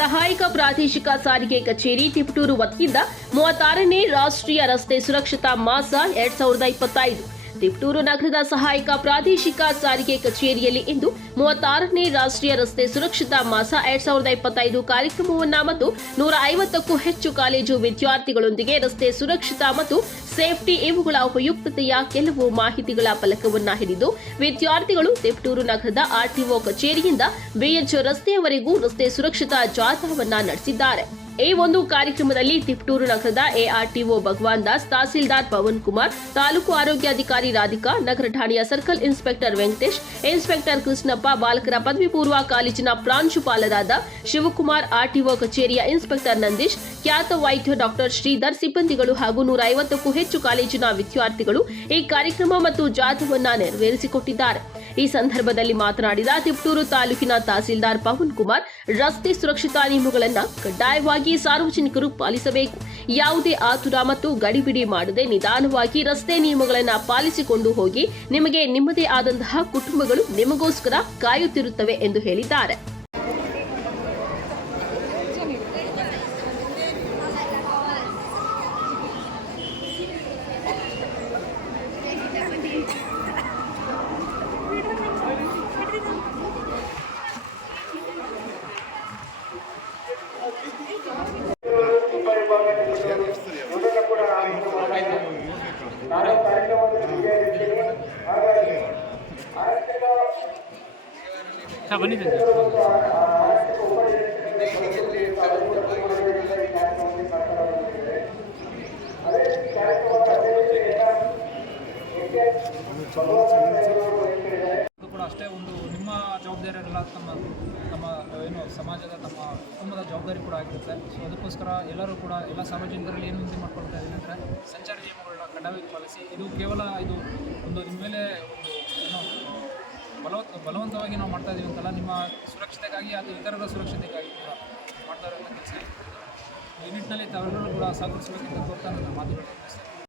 ಸಹಾಯಕ ಪ್ರಾದೇಶಿಕ ಸಾರಿಗೆ ಕಚೇರಿ ತಿಪಟೂರು ವತಿಯಿಂದ ಮೂವತ್ತಾರನೇ ರಾಷ್ಟ್ರೀಯ ರಸ್ತೆ ಸುರಕ್ಷತಾ ಮಾಸ ಎರಡ್ ಸಾವಿರದ ಇಪ್ಪತ್ತೈದು. ತಿಪಟೂರು ನಗರದ ಸಹಾಯಕ ಪ್ರಾದೇಶಿಕ ಸಾರಿಗೆ ಕಚೇರಿಯಲ್ಲಿ ಇಂದು ಮೂವತ್ತಾರನೇ ರಾಷ್ಟ್ರೀಯ ರಸ್ತೆ ಸುರಕ್ಷತಾ ಮಾಸ ಎರಡ್ ಸಾವಿರದ ಇಪ್ಪತ್ತೈದು ಕಾರ್ಯಕ್ರಮವನ್ನ ಮತ್ತು ನೂರ ಐವತ್ತಕ್ಕೂ ಹೆಚ್ಚು ಕಾಲೇಜು ವಿದ್ಯಾರ್ಥಿಗಳೊಂದಿಗೆ ರಸ್ತೆ ಸುರಕ್ಷತಾ ಮತ್ತು ಸೇಫ್ಟಿ ಇವುಗಳ ಉಪಯುಕ್ತತೆಯ ಕೆಲವು ಮಾಹಿತಿಗಳ ಫಲಕವನ್ನ ಹಿಡಿದು ವಿದ್ಯಾರ್ಥಿಗಳು ತಿಪಟೂರು ನಗರದ ಆರ್ಟಿಒ ಕಚೇರಿಯಿಂದ ಬಿಎಚ್ ರಸ್ತೆಯವರೆಗೂ ರಸ್ತೆ ಸುರಕ್ಷತಾ ಜಾಥಾವನ್ನ ನಡೆಸಿದ್ದಾರೆ. ಈ ಒಂದು ಕಾರ್ಯಕ್ರಮದಲ್ಲಿ ತಿಪ್ಟೂರು ನಗರದ ಎಆರ್ಟಿಒ ಭಗವಾನ್ ದಾಸ್, ತಹಸೀಲ್ದಾರ್ ಪವನ್ ಕುಮಾರ್, ತಾಲೂಕು ಆರೋಗ್ಯಾಧಿಕಾರಿ ರಾಧಿಕಾ, ನಗರ ಠಾಣೆಯ circle inspector Venkatesh, inspector Krishnappa, ಬಾಲಕರ ಪದವಿ ಪೂರ್ವ ಕಾಲೇಜಿನ ಪ್ರಾಂಶುಪಾಲರಾದ ಶಿವಕುಮಾರ್, ಆರ್ಟಿಒ ಕಚೇರಿಯ ಇನ್ಸ್ಪೆಕ್ಟರ್ ನಂದೀಶ್, ಖ್ಯಾತ ವೈದ್ಯ ಡಾಕ್ಟರ್ ಶ್ರೀಧರ್ ಸಿಬ್ಬಂದಿಗಳು ಹಾಗೂ ನೂರ ಐವತ್ತಕ್ಕೂ ಹೆಚ್ಚು ಕಾಲೇಜಿನ ವಿದ್ಯಾರ್ಥಿಗಳು ಈ ಕಾರ್ಯಕ್ರಮ ಮತ್ತು ಜಾಥವನ್ನ ನೆರವೇರಿಸಿಕೊಟ್ಟಿದ್ದಾರೆ. ಈ ಸಂದರ್ಭದಲ್ಲಿ ಮಾತನಾಡಿದ ತಿಪ್ಟೂರು ತಾಲೂಕಿನ ತಹಸೀಲ್ದಾರ್ ಪವನ್ ಕುಮಾರ್, ರಸ್ತೆ ಸುರಕ್ಷತಾ ನಿಯಮಗಳನ್ನು ಕಡ್ಡಾಯವಾಗಿ ಸಾರ್ವಜನಿಕರು ಪಾಲಿಸಬೇಕು. ಯಾವುದೇ ಆತುರ ಮತ್ತು ಗಡಿಬಿಡಿ ಮಾಡದೆ ನಿಧಾನವಾಗಿ ರಸ್ತೆ ನಿಯಮಗಳನ್ನು ಪಾಲಿಸಿಕೊಂಡು ಹೋಗಿ ನಿಮಗೆ ನಿಮ್ಮದೇ ಆದಂತಹ ಕುಟುಂಬಗಳು ನಿಮಗೋಸ್ಕರ ಕಾಯುತ್ತಿರುತ್ತವೆ ಎಂದು ಹೇಳಿದ್ದಾರೆ. ಅದು ಕೂಡ ಅಷ್ಟೇ ಒಂದು ನಿಮ್ಮ ಜವಾಬ್ದಾರಿಯಲ್ಲ ತಮ್ಮ ಏನು ಸಮಾಜದ ತಮ್ಮ ಕುಟುಂಬದ ಜವಾಬ್ದಾರಿ ಕೂಡ ಆಗಿರುತ್ತೆ. ಸೊ ಅದಕ್ಕೋಸ್ಕರ ಎಲ್ಲರೂ ಕೂಡ ಎಲ್ಲ ಸಾರ್ವಜನಿಕರಲ್ಲಿ ಏನು ವಿನಂತಿ ಮಾಡ್ಕೊಳ್ತಾ ಇದ್ದೀನಿ ಅಂದರೆ ಸಂಚಾರ ನಿಯಮಗಳನ್ನ ಕಡ್ಡಾಯವಾಗಿ ಪಾಲಿಸಿ. ಇದು ಕೇವಲ ಇದು ಒಂದು ನಿಮ್ಮ ಮೇಲೆ ಒಂದು ಏನೋ ಬಲವತ್ ಬಲವಂತವಾಗಿ ನಾವು ಮಾಡ್ತಾ ಇದ್ದೀವಿ ಅಂತಲ್ಲ, ನಿಮ್ಮ ಸುರಕ್ಷತೆಗಾಗಿ ಅಥವಾ ಇತರರ ಸುರಕ್ಷತೆಗಾಗಿ ಕೂಡ ಮಾಡ್ತಾ ಇರೋಂಥ ಕೆಲಸ. ಈ ನಿಟ್ಟಿನಲ್ಲಿ ತಾವೆಲ್ಲರೂ ಕೂಡ ಸಹಕರಿಸಬೇಕಂತ ಕೋರ್ತಾ ನನ್ನ ಮುಗಿಸ್ತೇನೆ.